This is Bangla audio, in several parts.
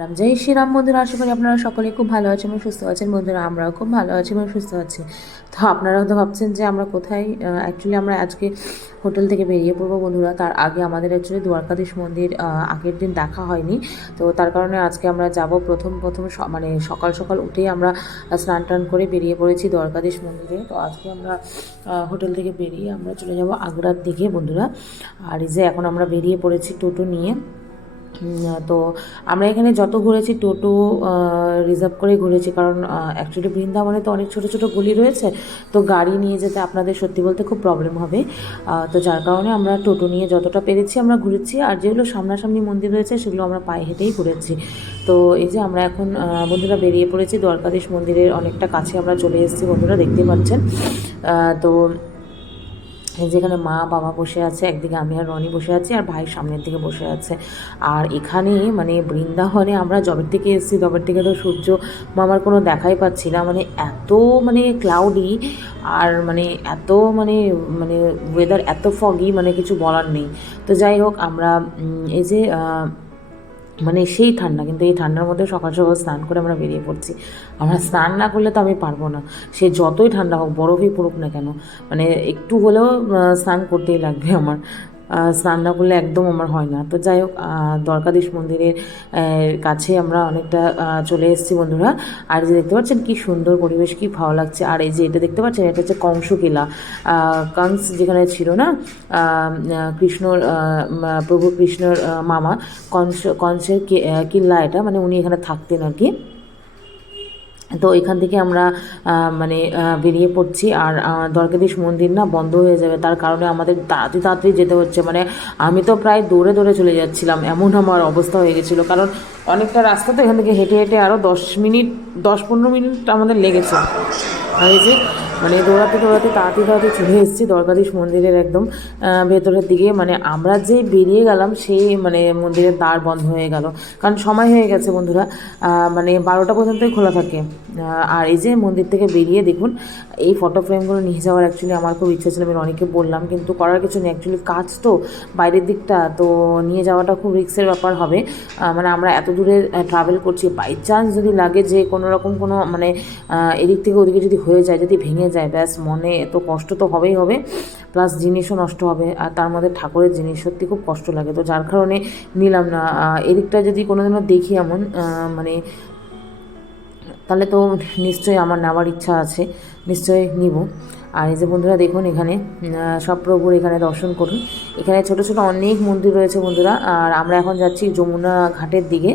রাম জয় শ্রীরাম। বন্ধুরা, আশা করি আপনারা সকলেই খুব ভালো আছেন এবং সুস্থ আছেন। বন্ধুরা, আমরাও খুব ভালো আছি এবং সুস্থ আছি। তো আপনারা হয়তো ভাবছেন যে আমরা কোথায়। অ্যাকচুয়ালি আমরা আজকে হোটেল থেকে বেরিয়ে পড়বো বন্ধুরা। তার আগে আমাদের অ্যাকচুয়ালি দ্বারকাধীশ মন্দির আগের দিন দেখা হয়নি, তো তার কারণে আজকে আমরা যাব। প্রথম মানে সকাল সকাল উঠেই আমরা স্নান টান করে বেরিয়ে পড়েছি দ্বারকাধীশ মন্দিরে। তো আজকে আমরা হোটেল থেকে বেরিয়ে আমরা চলে যাব আগ্রার দিকে বন্ধুরা। আর এই যে এখন আমরা বেরিয়ে পড়েছি টোটো নিয়ে। তো আমরা এখানে যত ঘুরেছি টোটো রিজার্ভ করে ঘুরেছি, কারণ অ্যাকচুয়ালি বৃন্দাবনে তো অনেক ছোটো ছোটো গলি রয়েছে, তো গাড়ি নিয়ে যেতে আপনাদের সত্যি বলতে খুব প্রবলেম হবে। তো যার কারণে আমরা টোটো নিয়ে যতটা পেরেছি আমরা ঘুরেছি, আর যেগুলো সামনাসামনি মন্দির রয়েছে সেগুলো আমরা পায়ে হেঁটেই ঘুরেছি। তো এই যে আমরা এখন বন্ধুরা বেরিয়ে পড়েছি দ্বারকাধীশ মন্দিরের অনেকটা কাছে আমরা চলে এসেছি বন্ধুরা, দেখতে পাচ্ছেন। তো যেখানে মা বাবা বসে আছে, একদিকে আমি আর রনি বসে আছি, আর ভাই সামনের দিকে বসে আছে। আর এখানে মানে বৃন্দাবনে আমরা যবের থেকে এসেছি তবের থেকে তো সূর্য মামার কোনো দেখাই পাচ্ছি না, মানে এত মানে ক্লাউডি, আর মানে এত মানে মানে ওয়েদার এত ফগি, মানে কিছু বলার নেই। তো যাই হোক, আমরা এই যে মানে সেই ঠান্ডা, কিন্তু এই ঠান্ডার মধ্যে সকাল সকাল স্নান করে আমরা বেরিয়ে পড়ছি। আমরা স্নান না করলে তো আমি পারবো না, সে যতই ঠান্ডা হোক, বরফই পড়ুক না কেন, মানে একটু হলেও স্নান করতেই লাগবে আমার। স্নান না করলে একদম আমার হয় না। তো যাই হোক, দ্বারকাধীশ মন্দিরের কাছে আমরা অনেকটা চলে এসেছি বন্ধুরা। আর যে দেখতে পাচ্ছেন কি সুন্দর পরিবেশ, কি ভালো লাগছে। আর এই যে এটা দেখতে পাচ্ছেন, এটা হচ্ছে কংসকিলা। কংস যেখানে ছিল না, কৃষ্ণর প্রভু কৃষ্ণর মামা, কংসের কিল্লা এটা, মানে উনি এখানে থাকতেন আর কি। তো এখান থেকে আমরা মানে বেরিয়ে পড়ছি। আর দ্বারকাধীশ মন্দির না বন্ধ হয়ে যাবে, তার কারণে আমাদের তাড়াতাড়ি তাড়াতাড়ি যেতে হচ্ছে। মানে আমি তো প্রায় দৌড়ে দৌড়ে চলে যাচ্ছিলাম, এমন আমার অবস্থা হয়ে গেছিলো, কারণ অনেকটা রাস্তা তো, এখান থেকে হেঁটে হেঁটে আরও 10-15 মিনিট আমাদের লেগেছে। আর এই যে মানে দৌড়াতে দৌড়াতে তাড়াতাড়ি তাড়াতাড়ি চলে এসেছি দ্বারকাধীশ মন্দিরের একদম ভেতরের দিকে। মানে আমরা যে বেরিয়ে গেলাম, সেই মানে মন্দিরের দ্বার বন্ধ হয়ে গেল, কারণ সময় হয়ে গেছে বন্ধুরা। মানে 12টা পর্যন্তই খোলা থাকে। আর এই যে মন্দির থেকে বেরিয়ে দেখুন, এই ফটো ফ্রেমগুলো নিয়ে যাওয়ার অ্যাকচুয়ালি আমার খুব ইচ্ছা ছিল, আমি অনেকে বললাম, কিন্তু করার কিছু নেই। অ্যাকচুয়ালি কাজ তো বাইরের দিকটা, তো নিয়ে যাওয়াটা খুব রিস্কের ব্যাপার হবে। মানে আমরা এত দূরে ট্রাভেল করছি, বাই চান্স যদি লাগে যে কোনো রকম কোনো মানে এদিক থেকে ওদিকে যদি হয়ে যায়, যদি ভেঙে যায়, ব্যাস মনে তো কষ্ট তো হবেই হবে, প্লাস জিনিসও নষ্ট হবে। আর তার মধ্যে ঠাকুরের জিনিস সত্যি খুব কষ্ট লাগে, তো যার কারণে নিলাম না। এদিকটা যদি কোনোদিনও দেখি এমন মানে, তাহলে তো নিশ্চয়ই আমার নেওয়ার ইচ্ছা আছে, নিশ্চয়ই নিব। আর এই যে বন্ধুরা দেখুন, এখানে সব প্রভুর এখানে দর্শন করুন। এখানে ছোট ছোট অনেক মন্দির রয়েছে বন্ধুরা। আর আমরা এখন যাচ্ছি যমুনা ঘাটের দিকে।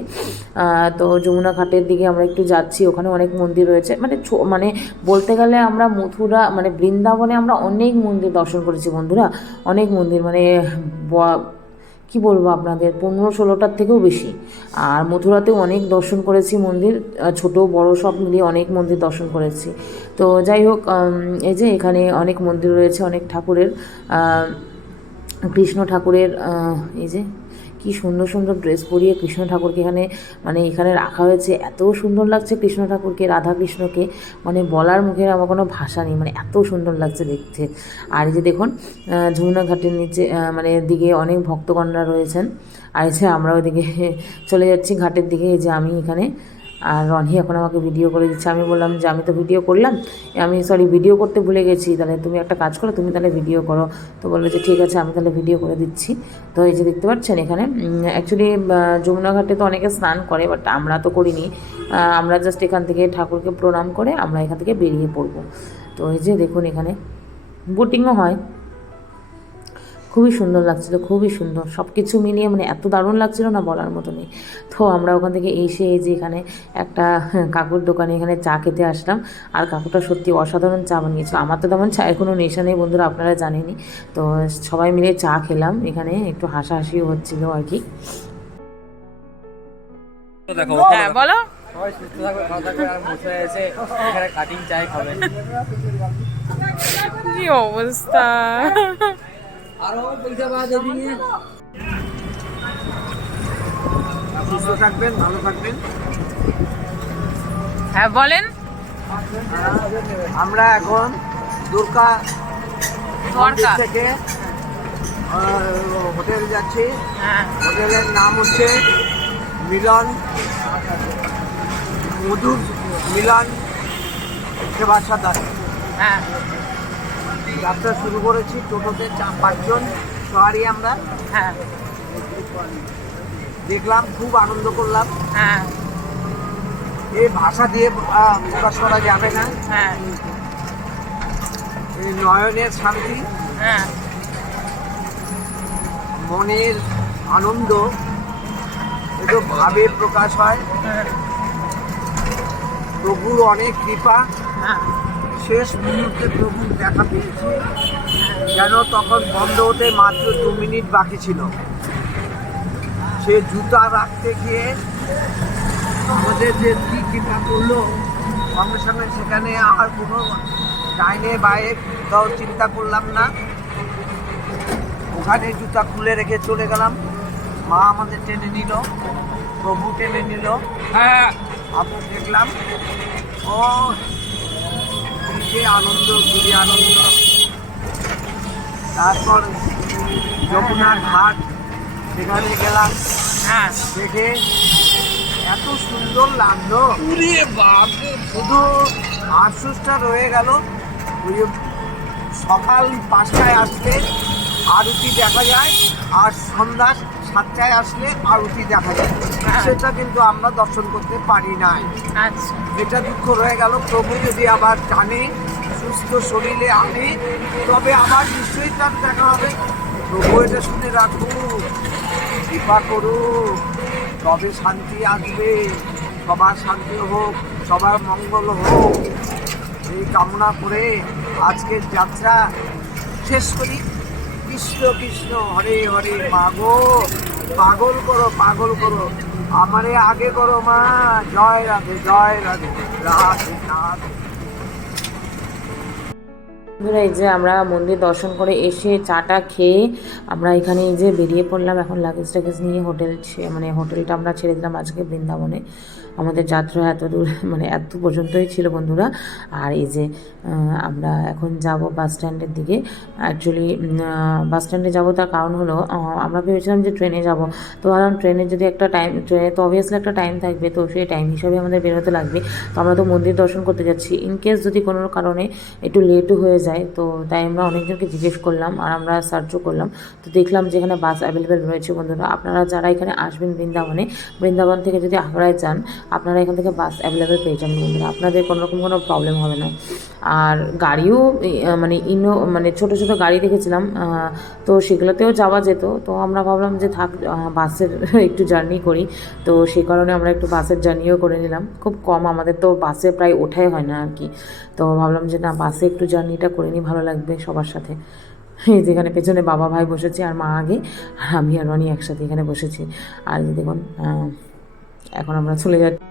তো যমুনা ঘাটের দিকে আমরা একটু যাচ্ছি, ওখানে অনেক মন্দির রয়েছে। মানে মানে বলতে গেলে আমরা মথুরা মানে বৃন্দাবনে আমরা অনেক মন্দির দর্শন করেছি বন্ধুরা, অনেক মন্দির, মানে কি বলবো আপনাদের, 15-16টার থেকেও বেশি। আর মথুরাতেও অনেক দর্শন করেছি মন্দির, ছোট বড় সব মিলিয়ে অনেক মন্দির দর্শন করেছি। তো যাই হোক, এই যে এখানে অনেক মন্দির রয়েছে, অনেক ঠাকুরের, কৃষ্ণ ঠাকুরের। এই যে কি সুন্দর সুন্দর ড্রেস পরিয়ে কৃষ্ণ ঠাকুরকে এখানে মানে এখানে রাখা হয়েছে, এত সুন্দর লাগছে কৃষ্ণ ঠাকুরকে, রাধা কৃষ্ণকে, মানে বলার মুখে আমার কোনো ভাষা নেই, মানে এত সুন্দর লাগছে দেখতে। আর এই যে দেখুন, যমুনা ঘাটের নিচে মানে দিকে অনেক ভক্তগণরা রয়েছেন। আর এই যে আমরা ওইদিকে চলে যাচ্ছি ঘাটের দিকে। এই যে আমি এখানে, আর রনি এখন আমাকে ভিডিও করে দিচ্ছে। আমি বললাম যে আমি তো ভিডিও করলাম, আমি ভিডিও করতে ভুলে গেছি, তাহলে তুমি একটা কাজ করো, তুমি তাহলে ভিডিও করো। তো বললো যে ঠিক আছে, আমি তাহলে ভিডিও করে দিচ্ছি। তো এই যে দেখতে পাচ্ছেন এখানে অ্যাকচুয়ালি যমুনা ঘাটে তো অনেকে স্নান করে, বাট আমরা তো করিনি। আমরা জাস্ট এখান থেকে ঠাকুরকে প্রণাম করে আমরা এখান থেকে বেরিয়ে পড়বো। তো এই যে দেখুন, এখানে বোটিংও হয়, খুবই সুন্দর লাগছিলো, খুবই সুন্দর সব কিছু মিলিয়ে, মানে এত দারুণ লাগছিলো না বলার মতো নেই। তো আমরা ওখান থেকে এসে এই যে এখানে একটা কাকুর দোকানে এখানে চা খেতে আসলাম। আর কাকুটা সত্যি অসাধারণ চা বানিয়েছিল। আমার তো তেমন চায়ের কোনো নেশা নেই বন্ধুরা, আপনারা জানেনই। তো সবাই মিলে চা খেলাম, এখানে একটু হাসাহাসিও হচ্ছিলো আর কি। হ্যাঁ বলো। সবাই সুস্থ থাকবে, ভালো থাকবে, আর বসে আছে এখানে কাটিং চাই খাবে। কি অবস্থা! আরো পয়সা বাদ দিয়ে সুস্থ থাকবেন, ভালো থাকবেন। হ্যাঁ বলেন। আমরা এখন দুর্গা থেকে হোটেল যাচ্ছি। হোটেলের নাম হচ্ছে মিলন মধুর মিলন সেবা সাদা হ্যাঁ যাত্রা শুরু করেছি টোটোতে 4-5 জন সবারই আমরা হ্যাঁ দেখলাম, খুব আনন্দ করলাম। হ্যাঁ এই ভাষা দিয়ে প্রকাশ করা যাবে না। হ্যাঁ এই নয়নের শান্তি, হ্যাঁ মনের আনন্দ, এগুলো ভাবে প্রকাশ হয়। প্রভুর অনেক কৃপা। হ্যাঁ শেষ মুহূর্তে প্রভুর দেখা পেয়েছি, যেন তখন বন্ধ হতে মাত্র 2 মিনিট বাকি ছিল। সে জুতা রাখতে গিয়ে আমাদের যে কি কৃপা করলো, সঙ্গে সঙ্গে সেখানে আর কোনো ডাইনে বাইরে কোথাও চিন্তা করলাম না, ওখানে জুতা খুলে রেখে চলে গেলাম। মা আমাদের টেনে নিল, প্রভু টেনে নিল, হ্যাঁ আমরা দেখলাম। ও যে আনন্দ, খুবই আনন্দ। তারপর যমুনার ঘাট, সেখানে গেলাম, হ্যাঁ দেখে এত সুন্দর লাগলো। শুধু আফসোসটা রয়ে গেল, ওই সকাল 5টায় আসলে আরতি দেখা যায়, আর সন্ধ্যা 7টায় আসলে আরতি দেখা যায়, সেটা কিন্তু আমরা দর্শন করতে পারি নাই। আচ্ছা এটা দুঃখ রয়ে গেল। প্রভু যদি আবার টানে, সুস্থ শরীরে আনে, তবে আবার নিশ্চয়ই তার দেখা হবে। প্রভু এটা শুনে রাখুক, কৃপা করুক, তবে শান্তি আসবে। সবার শান্তি হোক, সবার মঙ্গল হোক, এই কামনা করে আজকের যাত্রা শেষ করি। কৃষ্ণ কৃষ্ণ হরে হরে, মাগো পাগল করো, পাগল করো, আমারে আগে করো মা। জয় রাধে, জয় রাধে, রাধে রাধে। বন্ধুরা, এই যে আমরা মন্দির দর্শন করে এসে চাটা খেয়ে আমরা এখানে এই যে বেরিয়ে পড়লাম এখন লাগেজ টাগেজ নিয়ে। হোটেলটা আমরা ছেড়ে দিলাম আজকে বৃন্দাবনে। আমাদের যাত্রা এত দূর এত পর্যন্তই ছিল বন্ধুরা। আর এই যে আমরা এখন যাব বাস স্ট্যান্ডের দিকে। অ্যাকচুয়ালি বাস স্ট্যান্ডে যাবো তার কারণ হলো আমরা ভেবেছিলাম যে ট্রেনে যাব, তো ভাবলাম ট্রেনে যদি একটা টাইম, ট্রেনে তো অবভিয়াসলি একটা টাইম থাকবে, তো সেই টাইম হিসাবে আমাদের বেরোতে লাগবে। তো আমরা তো মন্দির দর্শন করতে যাচ্ছি, ইনকেস যদি কোনো কারণে একটু লেটও হয়ে যায়, তো তাই আমরা অনেকজনকে জিজ্ঞেস করলাম আর আমরা সার্চও করলাম। তো দেখলাম যে এখানে বাস অ্যাভেলেবেল রয়েছে বন্ধুরা। আপনারা যারা এখানে আসবেন বৃন্দাবন থেকে যদি আগ্রায় যান, আপনারা এখান থেকে বাস অ্যাভেলেবেল পেয়ে যাবেন বন্ধুরা, আপনাদের কোনোরকম কোনো প্রবলেম হবে না। আর গাড়িও ছোটো ছোটো গাড়ি দেখেছিলাম, তো সেগুলোতেও যাওয়া যেত। তো আমরা ভাবলাম যে থাক, বাসের একটু জার্নি করি, তো সেই কারণে আমরা একটু বাসের জার্নিও করে নিলাম। খুব কম, আমাদের তো বাসে প্রায় ওঠাই হয় না আর কি। তো ভাবলাম যে না, বাসে একটু জার্নিটা করে নিই, ভালো লাগবে সবার সাথে। যেখানে পেছনে বাবা ভাই বসেছে আর মা আগে, আর আমি আর রনি একসাথে এখানে বসেছি। আর দেখুন এখন আমরা চলে যাচ্ছি।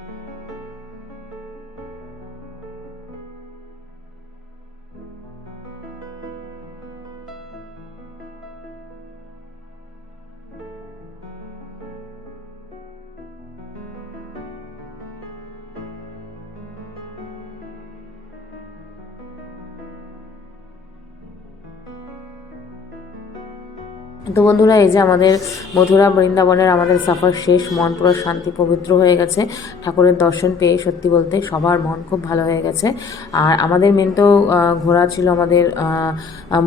তো বন্ধুরা, এই যে আমাদের মথুরা বৃন্দাবনের আমাদের সফর শেষ। মন পুরো শান্তি পবিত্র হয়ে গেছে ঠাকুরের দর্শন পেয়ে। সত্যি বলতে সবার মন খুব ভালো হয়ে গেছে। আর আমাদের মেন তো ঘোরা ছিল আমাদের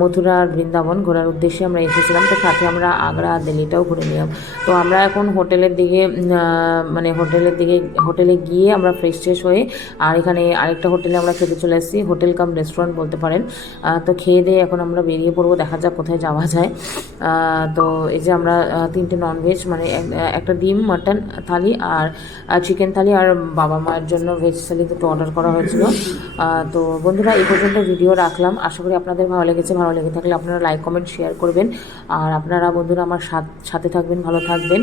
মথুরা আর বৃন্দাবন ঘোরার উদ্দেশ্যে আমরা এসেছিলাম, তো সাথে আমরা আগ্রা আর দিল্লিটাও ঘুরে নিলাম। তো আমরা এখন হোটেলে গিয়ে আমরা ফ্রেশ হয়ে আর এখানে আরেকটা হোটেলে আমরা খেতে চলে এসেছি, হোটেল কাম রেস্টুরেন্ট বলতে পারেন। তো খেয়ে দিয়ে এখন আমরা বেরিয়ে পড়বো, দেখা যাক কোথায় যাওয়া যায়। তো এই যে আমরা 3টে ননভেজ, একটা ডিম মাটন থালি আর চিকেন থালি, আর বাবা মায়ের জন্য ভেজ থালি দুটো অর্ডার করা হয়েছিল। তো বন্ধুরা, এই পর্যন্ত ভিডিও রাখলাম। আশা করি আপনাদের ভালো লেগেছে। ভালো লেগে থাকলে আপনারা লাইক কমেন্ট শেয়ার করবেন। আর আপনারা বন্ধুরা আমার সাথে থাকবেন, ভালো থাকবেন।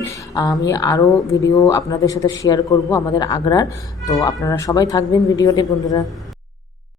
আমি আরও ভিডিও আপনাদের সাথে শেয়ার করব আমাদের আগ্রার। তো আপনারা সবাই থাকবেন ভিডিওতে বন্ধুরা।